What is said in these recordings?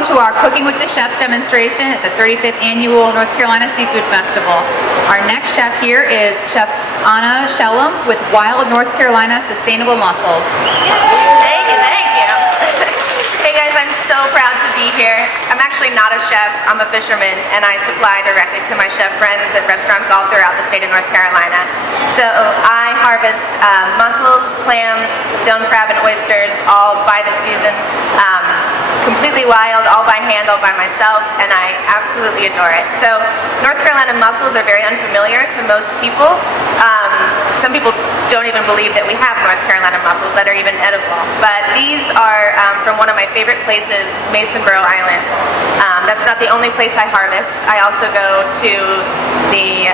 Welcome to our Cooking with the Chefs demonstration at the 35th Annual North Carolina Seafood Festival. Our next chef here is Chef Anna Shellum with Wild North Carolina Sustainable Mussels. Thank you, thank you. Hey guys, I'm so proud to be here. I'm actually not a chef, I'm a fisherman, and I supply directly to my chef friends at restaurants all throughout the state of North Carolina. So I harvest mussels, clams, stone crab, and oysters all by the season. Completely wild, all by hand, all by myself, and I absolutely adore it. So North Carolina mussels are very unfamiliar to most people. Some people don't even believe that we have North Carolina mussels that are even edible. But these are from one of my favorite places, Masonboro Island. That's not the only place I harvest. I also go to the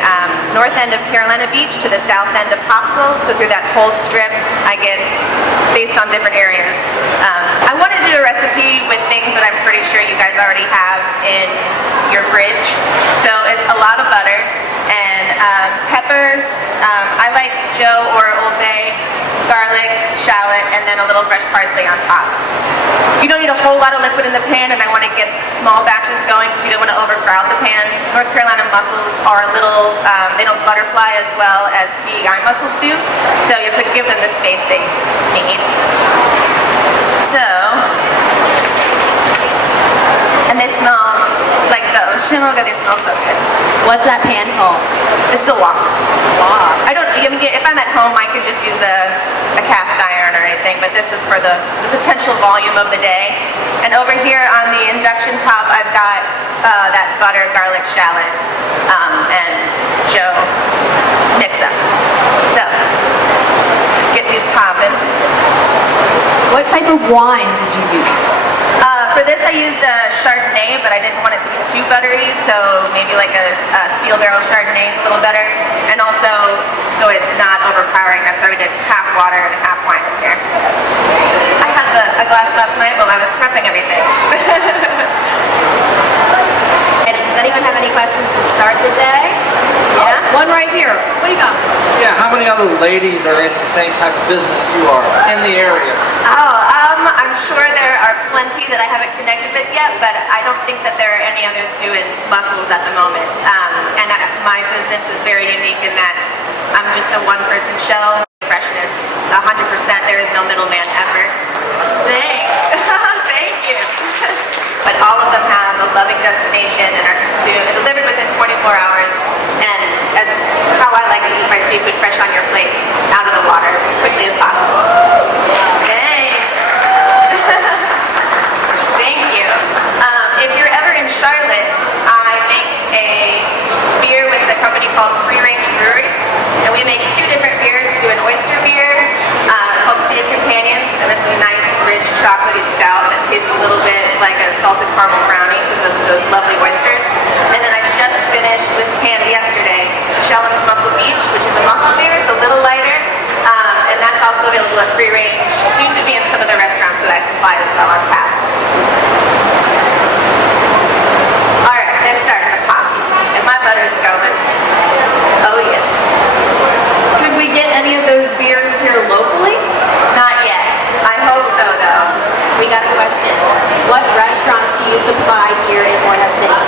north end of Carolina Beach to the south end of Topsail. So through that whole strip, I get based on different areas. I wanted to do a recipe with things that I'm pretty sure you guys already have in your fridge. So it's a lot of butter and pepper. I like Joe or Old Bay, garlic, shallot, and then a little fresh parsley on top. You don't need a whole lot of liquid in the pan, and I want to get small batches going because you don't want to overcrowd the pan. North Carolina mussels are a little, they don't butterfly as well as PEI mussels do, so you have to give them the space they need. So, and they smell like those. They smell so good. What's that pan called? This is a wok. I mean, if I'm at home, I can just use a cast iron or anything, but this was for the potential volume of the day. And over here on the induction top, I've got that butter, garlic, shallot, and Joe mix up. So, get these popping. What type of wine did you use? For this I used a Chardonnay, but I didn't want it to be too buttery, so maybe like a steel barrel Chardonnay is a little better. And also, so it's not overpowering, that's why we did half water and half wine in here. I had a glass last night while I was prepping everything. And does anyone have any questions to start the day? Yeah? One right here. What do you got? Yeah, how many other ladies are in the same type of business you are in the area? I'm sure there are plenty that I haven't connected with yet, but I don't think that there are any others doing mussels at the moment. And my business is very unique in that I'm just a one-person show. Freshness, 100%. There is no middleman ever. Thanks. Thank you. But all of them have a loving destination and are consumed, delivered within 24 hours. And as how I like to eat my seafood, fresh on your plates, out of the water as quickly as possible. Thanks. Thank you. If you're ever in Charlotte, I make a beer with a company called Free Range Brewery, and we make two different beers. We do an oyster beer called Sea of Companions, and it's a nice, rich, chocolatey stout that tastes a little bit like a salted caramel brownie because of those lovely oysters. And then I just finished this can yesterday, Shellum's Mussel Beach, which is a mussel beer. It's a little lighter, and that's also available at Free Range, soon to be in some of the restaurants that I supply as well on tap. Alright, they're starting to pop, and my butter's going. Oh yes. Could we get any of those beers here locally? Not yet. I hope so though. We got a question. What restaurants do you supply here in Morehead City?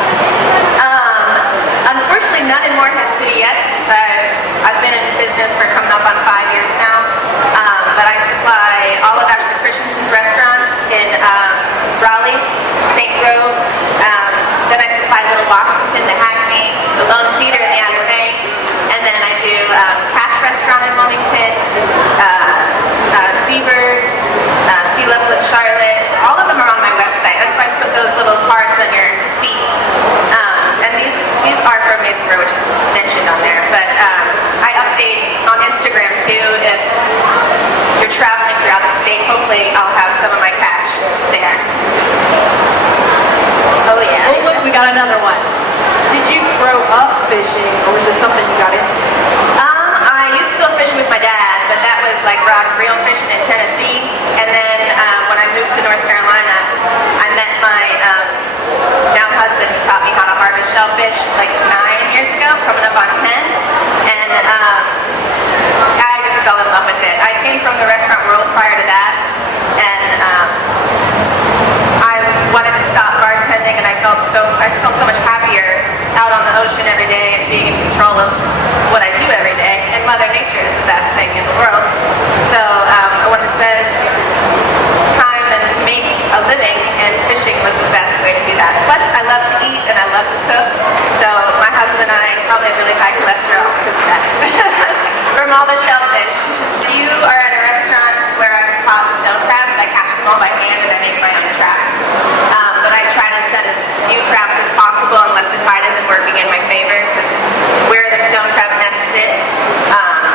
Unfortunately, not in Morehead City yet, since I've been in business for coming up on 5 years now. But I supply all of Ashley Christensen's restaurants in Raleigh, St. Grove. Then I supply Little Washington, the Hackney, the Lone Cedar, and the Outer Banks. And then I do Catch Restaurant in Wilmington, Seabird, Sea Level in Charlotte. All of them are on my website. That's why I put those little cards on your seats. And these are from Masonboro, which is mentioned on there. But I update on Instagram too. If you're traveling throughout the state, hopefully I'll have some of my catch there. Oh yeah. Oh look, we got another one. Did you grow up fishing, or was this something you got into? I used to go fishing with my dad, but that was like rod and reel fishing in Tennessee. And then when I moved to North Carolina, I met my now husband, who taught me how to harvest shellfish like 9 years ago, coming up on 10. And I just fell in love with it. I came from the restaurant world prior to that, and I wanted to stop bartending them all by hand and I make my own traps. But I try to set as few traps as possible unless the tide isn't working in my favor, because where the stone crab nests sit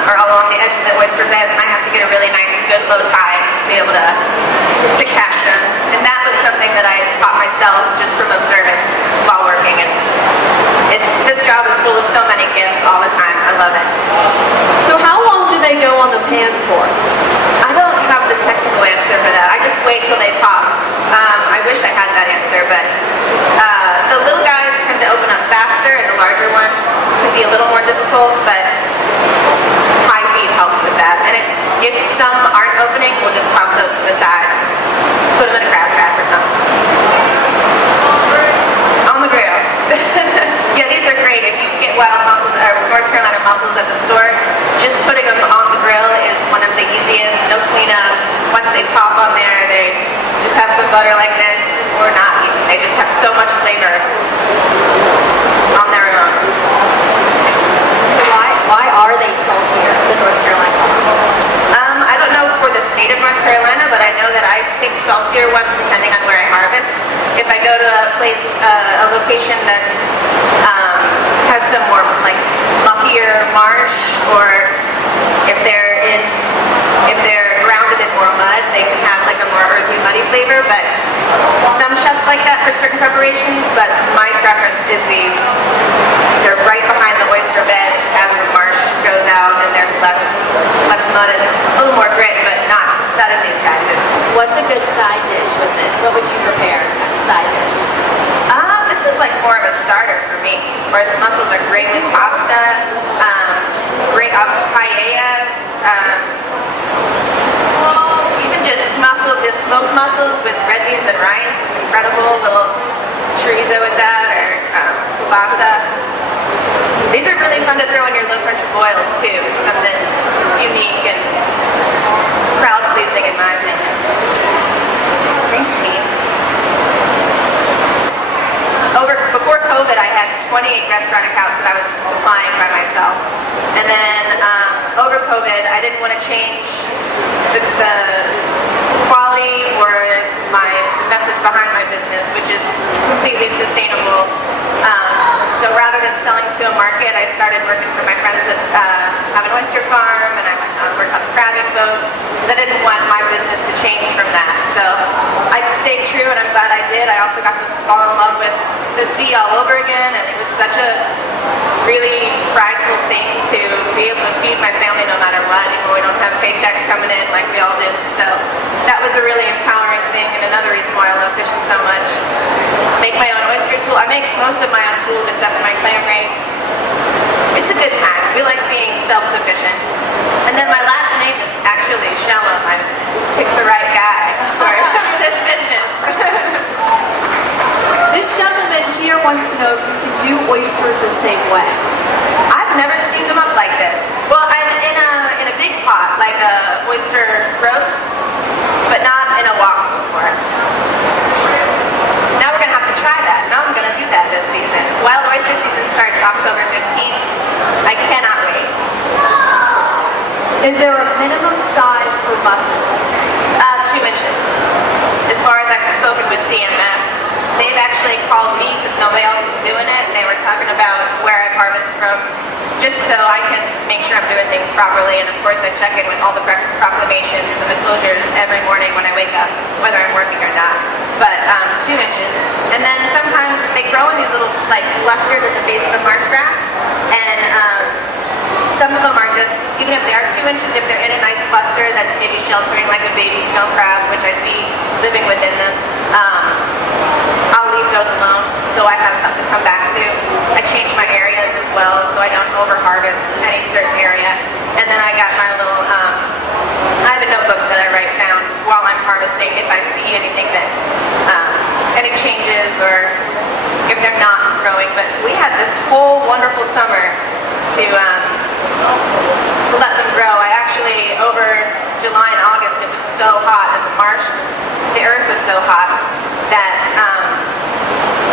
are along the edge of the oyster beds, and I have to get a really nice, good low tide to be able to catch them. And that was something that I taught myself just from observance while working. And this job is full of so many gifts all the time. I love it. So how long do they go on the pan for? I don't have the technical answer for that. I just wait till they pop. I wish I had that answer, but the little guys tend to open up faster, and the larger ones can be a little more difficult, but high heat helps with that. And if some aren't opening, we'll just toss those to the side. Put them in a crab trap or something. On the grill. Yeah, these are great. If you get wild mussels or North Carolina mussels at the store, just putting them on the grill is one of the easiest. No cleanup. Once they pop on there, they just have some butter like this, or not even. They just have so much flavor on their own. So why are they saltier, the North Carolina mussels? I don't know for the state of North Carolina, but I know that I pick saltier ones depending on where I harvest. If I go to a place, a location that's has some more like muckier marsh, or if they're grounded in more mud, they can have like a more earthy, muddy flavor. But some chefs like that for certain preparations. But my preference is these. They're right behind the oyster beds as the marsh goes out, and there's less mud and a little more grit, but not in these guys. What's a good side dish with this? What would you prepare as a side dish? This is like more of a starter for me. Where the mussels are great with pasta, great paella, even just smoked mussels with red beans and rice is incredible. A little chorizo with that, or kielbasa. These are really fun to throw in your low pressure boils too. Something unique and crowd pleasing in my opinion. Thanks, team. Before COVID, I had 28 restaurant accounts that I was supplying by myself. And then over COVID, I didn't want to change the quality or my message behind my business, which is completely sustainable. So rather than selling to a market, I started working for my friends that have an oyster farm, and I worked on the crabbing boat, because I didn't want my business to change from that. So I stayed true, and I'm glad I did. I also got to fall in love with the sea all over again, and it was such a really prideful thing to be able to feed my family no matter what, even though we don't have paychecks coming in like we all did. So that was a really empowering thing, and another reason why I love fishing so much. Make my own oyster tool. I make most of my own tools except for my clam rigs. It's a good time. We like being self-sufficient. And then my last name is actually Shallot. I picked the right guy for this business. This gentleman here wants to know if you can do oysters the same way. I've never steamed them up like this. Well, I'm in a big pot, like a oyster roast, but not in a wok before. Now we're gonna have to try that. Now I'm gonna do that this season. Wild oyster season starts October 15th. I cannot wait. Is there a minimum size for mussels? 2 inches. As far as I've spoken with DMF, they've actually called me because nobody else was doing it. They were talking about where I've harvested from, just so I can make sure I'm doing things properly. And of course, I check in with all the proclamations and the closures every morning when I wake up, whether I'm working or not. But 2 inches. And then sometimes they grow in these little like clusters at the base of the marsh grass, and some of them are just, even if they are 2 inches, if they're in a nice cluster that's maybe sheltering like a baby snow crab, which I see living within them, I'll leave those alone so I have something to come back to. I change my areas as well so I don't over harvest any certain area. And then I got my little, I have a notebook that I write down while I'm harvesting if I see anything that, any changes or if they're not growing. But we had this whole wonderful summer to let them grow. I actually, over July and August, it was so hot and the earth was so hot that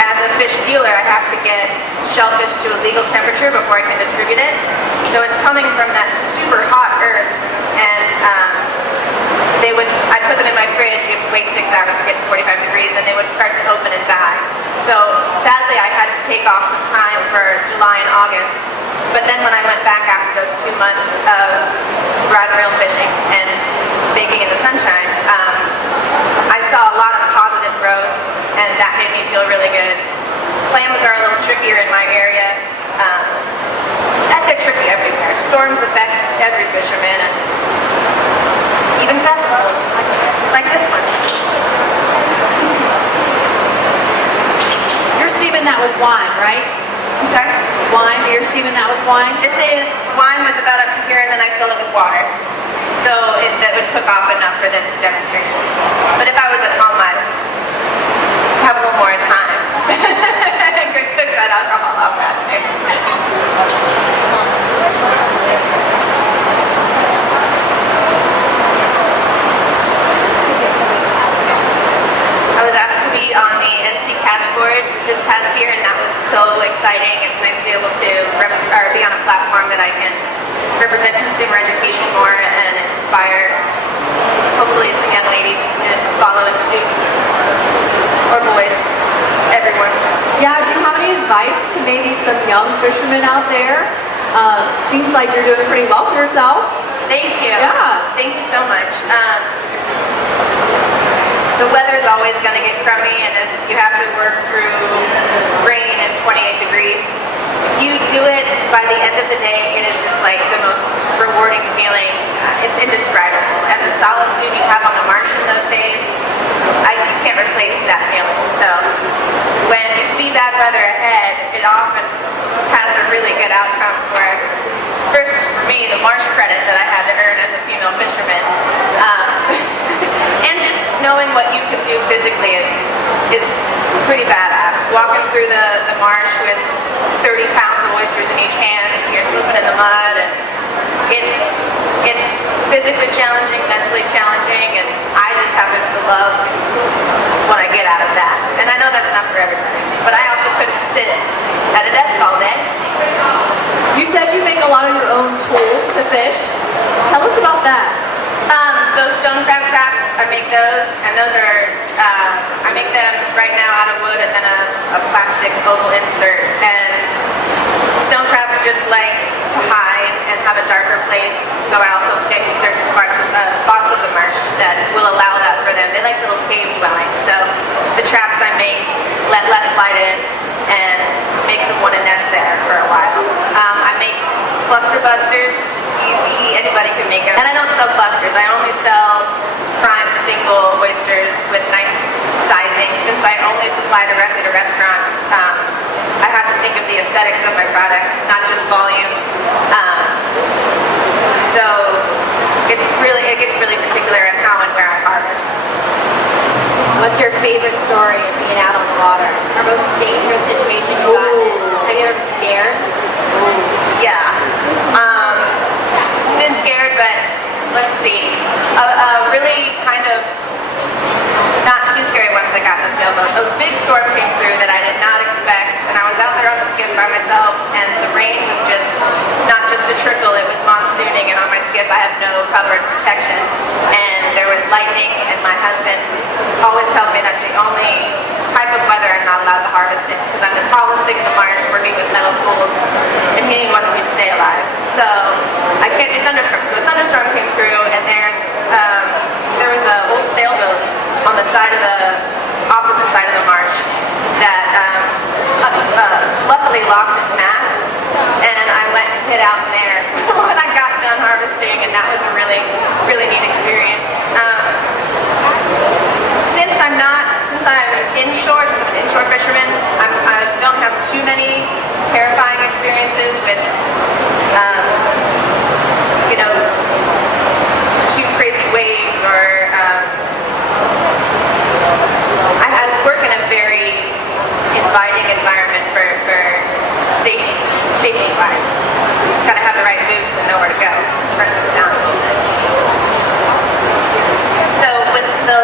as a fish dealer, I have to get shellfish to a legal temperature before I can distribute it. So it's coming from that super hot earth, and I'd put them in my fridge, you'd wait 6 take off some time for July and August. But then when I went back after those 2 months of rod and reel fishing and baking in the sunshine, I saw a lot of positive growth, and that made me feel really good. Clams are a little trickier in my area. They're tricky everywhere. Storms affect every fisherman, and even festivals, like this one. You're steaming that with wine, right? I'm sorry? Wine, you're steaming that with wine? This is, wine was about up to here, and then I filled it with water. So that would cook off enough for this demonstration. But if I was at home, I'd have a little more time. Could cook that alcohol off faster. I was asked to be on the NC catch board this past year, and that was so exciting. It's nice to be able to be on a platform that I can represent consumer education more and inspire, hopefully, some young ladies to follow in suit, or boys, everyone. Yeah, do you have any advice to maybe some young fishermen out there? Seems like you're doing pretty well for yourself. Thank you. Yeah. Thank you so much. The weather's always going to get crummy, and you have to work through rain and 28 degrees. If you do it, by the end of the day, it is just like the most rewarding feeling. It's indescribable. And the solitude you have on the marsh in those days, you can't replace that feeling. So when you see bad weather ahead, it often has a really good outcome for, first for me, the marsh credit that I had to earn as a female fisherman. And just knowing what you can do physically is pretty badass. Walking through the marsh with 30 pounds of oysters in each hand, and you're slipping in the mud, and it's physically challenging, mentally challenging, and I just happen to love what I get out of that. And I know that's not for everybody, but I also couldn't sit at a desk all day. You said you make a lot of your own tools to fish. Tell us about that. So stone crab traps, I make those, and those are, I make them right now out of wood and then a plastic oval insert. And stone crabs just like to hide and have a darker place, so I also pick certain spots of the marsh that will allow that for them. They like little cave dwellings, so the traps I make let less light in and makes them want to nest there for a while. I make cluster busters. Easy, anybody can make them. And I don't sell clusters. I only sell prime single oysters with nice sizing. Since I only supply directly to restaurants, I have to think of the aesthetics of my product, not just volume. So it gets really particular in how and where I harvest. What's your favorite story of being out on the water? Or most dangerous situation you've gotten in? Have you ever been scared? Yeah. Been scared, but let's see. Really kind of not too scary once I got in the sailboat. A big storm came through that I did not expect, and I was out there on the skiff by myself, and the rain was just not just a trickle, it was monsooning, and on my skiff I have no covered protection, and there was lightning, and my husband always tells me that's the only type of weather I'm not allowed to harvest in, because I'm the tallest thing in the marsh working with metal tools, and he wants me to stay alive. So I can't do thunderstorms. So a thunderstorm came through, and there was an old sailboat on the opposite side of the marsh that luckily lost its mast, and I went and hid out in there when I got done harvesting, and that was a really, really neat experience. Since I'm inshore, since I'm an inshore fisherman, I don't have too many terrifying experiences with, too crazy waves, or I work in a very inviting environment for safety-wise. You've got to have the right boots and know where to go. Turn this down. So with the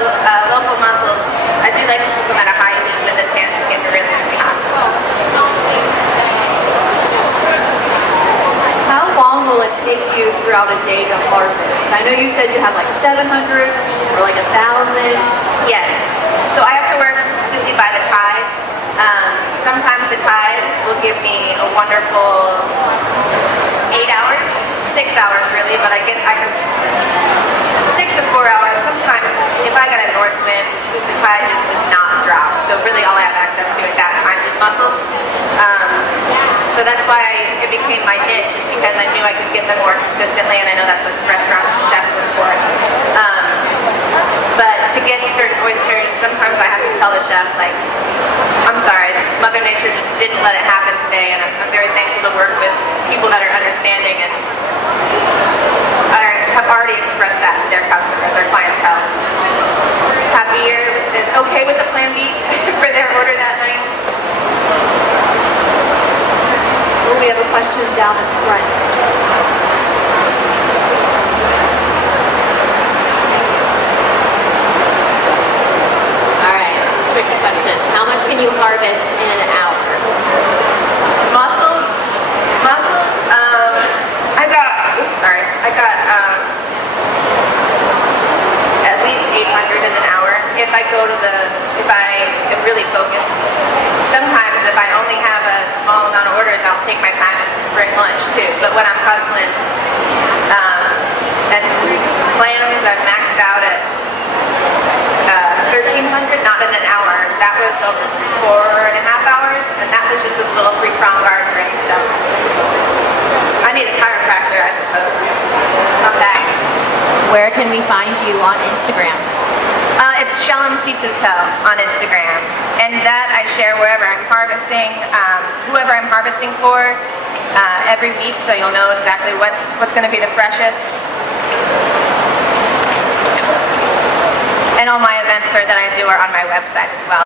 local mussels, I do like to cook them at a high heat when this pan is getting really, really hot. How long will it take you throughout a day to harvest? I know you said you have like 700 or like 1,000. Yes. So I have to work completely by the tide. Sometimes the tide hours really, but I can 6 to 4 hours. Sometimes if I get a north wind, the tide just does not drop. So really all I have access to at that time is mussels. So that's why it became my niche, is because I knew I could get them more consistently, and I know that's what restaurants and chefs look for. But to get certain oysters, sometimes I have to tell the chef, like, I'm sorry, Mother Nature just didn't let it happen today, and I'm very thankful to work with people that are understanding and have already expressed that to their customers, their clientele. Happier is okay with the plan B for their order that night. We have a question down in front. All right, tricky question. How much can you harvest in an hour? Mussels, I got at least 800 in an hour. If I am really focused. Sometimes if I only have a small amount of orders, I'll take my time and bring lunch too. But when I'm hustling, and clams, I've maxed out at 1,300, not in an hour. That was over 4.5 hours, and that was just with a little free-prong garden rig. So I need a chiropractor, I suppose. I'm back. Where can we find you on Instagram? It's Shallot Seafood Co. on Instagram, and that I share wherever I'm harvesting, whoever I'm harvesting for, every week, so you'll know exactly what's going to be the freshest. And all my events that I do are on my website as well.